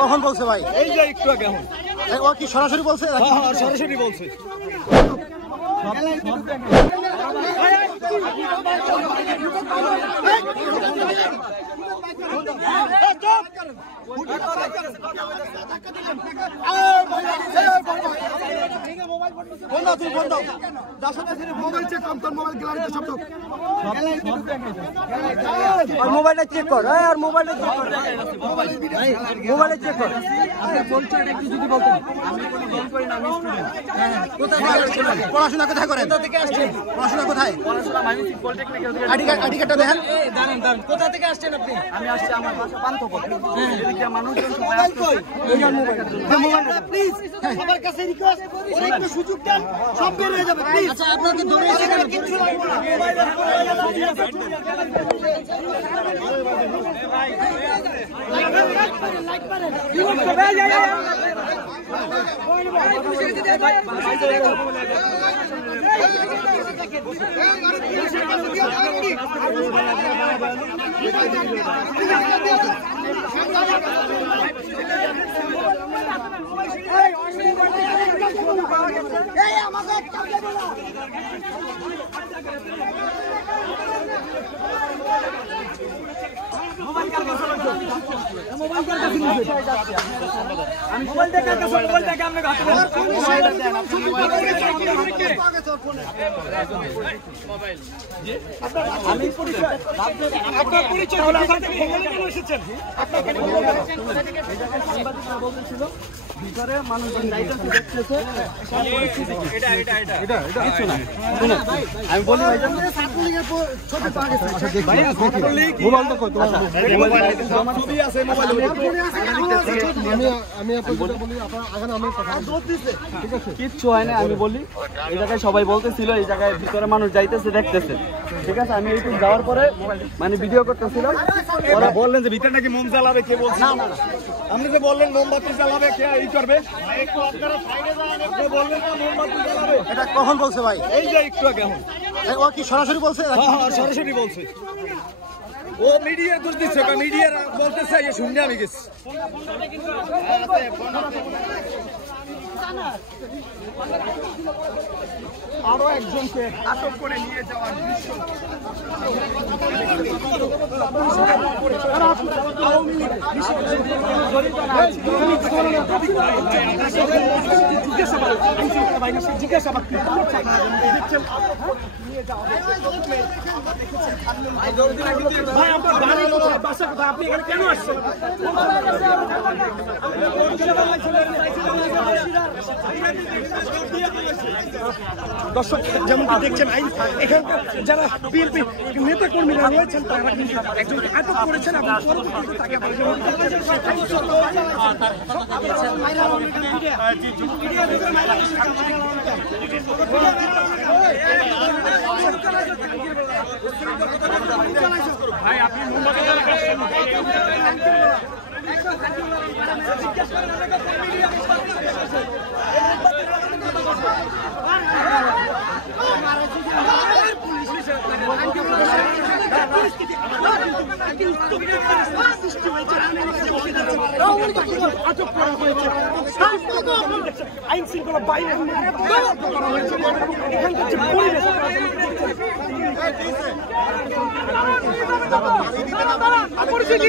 কখন বলছে ভাই? এই যে একটু আগে। এখন ও কি সরাসরি বলছে? হ্যাঁ সরাসরি বলছে। মোবাইলটা চেক কর, আর মোবাইলটা চেক কর, মোবাইলে চেক কর। পড়াশোনা কোথায় করেন? পড়াশোনা কোথায়? আইডি কার্ডটা দেখেন। কোথা থেকে আসছেন আপনি? আমি আসছি আমার বাসা পান্থপথ। এদিকে মানুষজন সবাই প্লিজ সবার কাছে রিকোয়েস্ট, একটু সুযোগ দেন, সব বের হয়ে যাবে প্লিজ। আচ্ছা আপনাকে ধরে কিছু লাগবে না। ভিতরে মানুষজন যাইতেছে, দেখতেছে। আমি বলি কিচ্ছু হয় না। আমি বলি এই জায়গায় সবাই বলতেছিল এই জায়গায় ভিতরে মানুষ যাইতেছে, দেখতেছে। ঠিক আছে, আমি এইটুকু যাওয়ার পরে মানে ভিডিও করতেছিলাম। ওরা বললেন যে ভিতরে নাকি মোম জ্বালাবে। কে বলছে? আপনি যে বললেন মোমবাতি জ্বালাবে, কে ই করবে? বললেন না মোমবাতি জ্বালাবে। এটা কখন বলছে ভাই? এই যে একটু আগে। এখন ও কি সরাসরি বলছে? হ্যাঁ সরাসরি বলছে। ও মিডিয়া দোষ দিচ্ছে, মিডিয়া বলতেছে শুনলে আমি গেছি। আরো একজনকে আটক করে নিয়ে যাওয়ার দৃশ্য। আপনি এখানে কেন আসছেন? দর্শক যেমনটি দেখছেন, এখানে যারা বিএনপি নেতা কর্মীরা রয়েছেন তারা কিন্তু একজনকে আটক করেছেন এবং পরবর্তীতে তাকে ভাই আপনি আইন শৃঙ্খলা বাইরে করা হয়েছে। এখানকার যে পরিবেশ পরিস্থিতি